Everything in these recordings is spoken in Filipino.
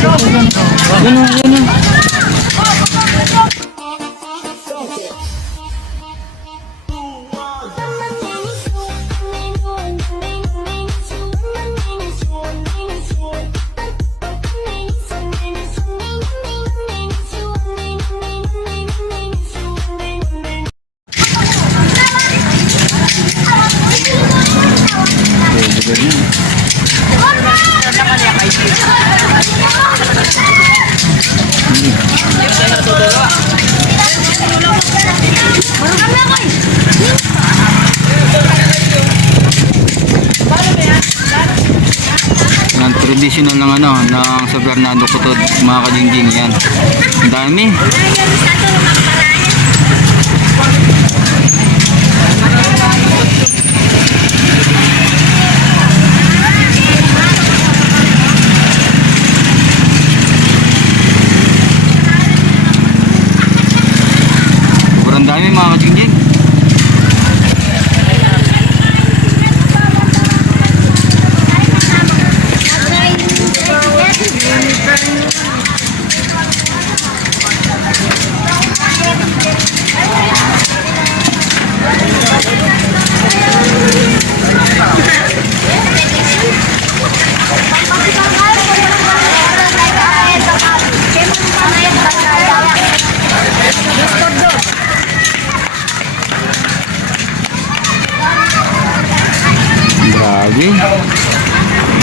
Yan o, yan o. Yan, traditional ng ano, ng San Fernando Kutod, mga kajingjing yan. Ang dami. Sobrang dami mga kajingjing.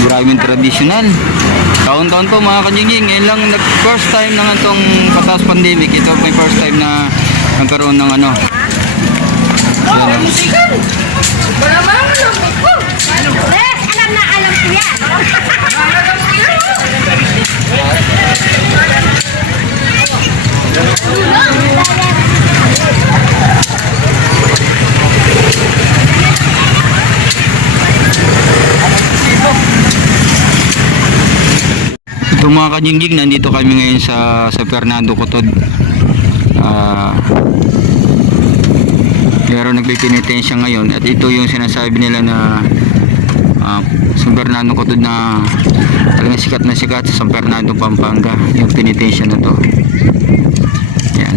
Grabe yung traditional. Taon-taon po mga kajingjing. Ngayon lang first time ng itong pataas pandemic. Ito may first time na nagkaroon ng ano. Alam na alam ko yan. Ito mga kajingjing, nandito kami ngayon sa Fernando Kutod. Pero nagpipinitensya ngayon at ito yung sinasabi nila na San Fernando Kutod na talagang sikat na sikat sa San Fernando, Pampanga, yung pinitensya na to. Yan.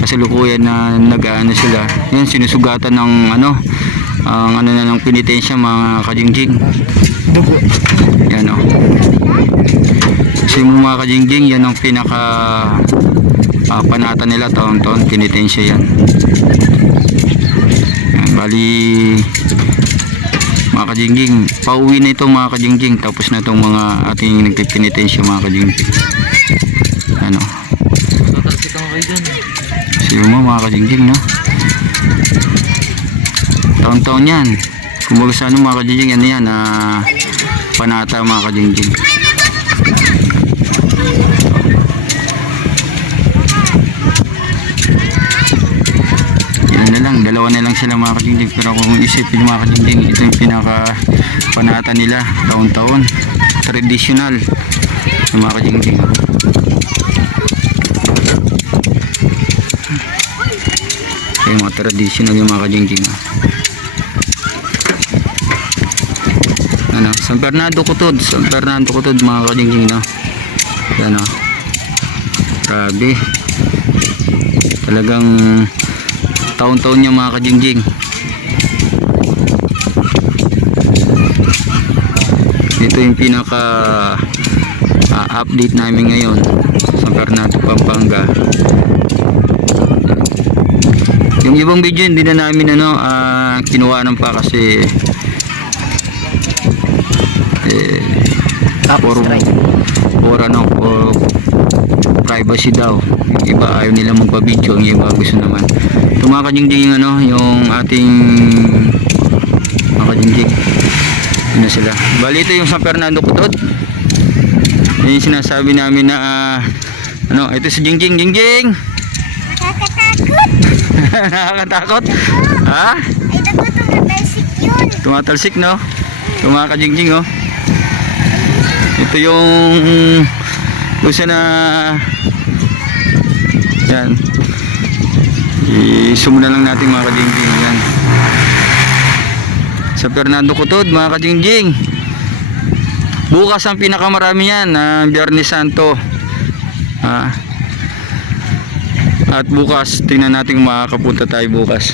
Kasalukuyan na nag-ano sila. Yan, sinusugatan ng ano, ang ano na ng pinitensya mga kajingjing. Yan o. Kasi mga kajingjing, yan ang pinaka panata nila taon-taon, pinitensya yan. Yan, bali mga kajingjing, pauwi na itong mga kajingjing, tapos na itong mga ating nagpipinitensya mga kajingjing. Ano, kasi mga kajingjing, no, taon-taon yan. Kumbaga sa ano mga kajingjing, ano yan, panata mga kajingjing. Yan na lang, dalawa na lang sila mga kajingjing. Pero kung isipin mga kajingjing, ito yung pinaka panata nila taon-taon, traditional ng mga kajingjing. Yung mga traditional yung mga kajingjing. Ano, San Fernando Kutod, San Fernando Kutod mga kajingjing, no. Yan o. Grabe. Talagang taon-taon niya mga kajingjing. Ito yung pinaka update namin ngayon sa San Fernando, Pampanga. Yung ibang video hindi na namin ano, kinuhanan pa kasi for ano, for privacy daw. Yung iba ayaw nila magpa-video, yung iba gusto naman. Ito mga kajingjing, ano, yung ating mga kajingjing, yun na sila. Bali ito yung San Fernando Kutod. Yung sinasabi namin na ano, ito si Jingjing. Jingjing, nakakatakot. Ha? Ay, dapat tumatalsik yun. Tumatalsik, no? Ito mga kajingjing, oh. Ito yung gusto na yan, i-zoom na lang natin mga kajingjing. Yan, San Fernando Kutod mga kajingjing. Bukas ang pinakamarami yan, Biyernes Santo. At bukas, tingnan natin kung makakapunta tayo bukas.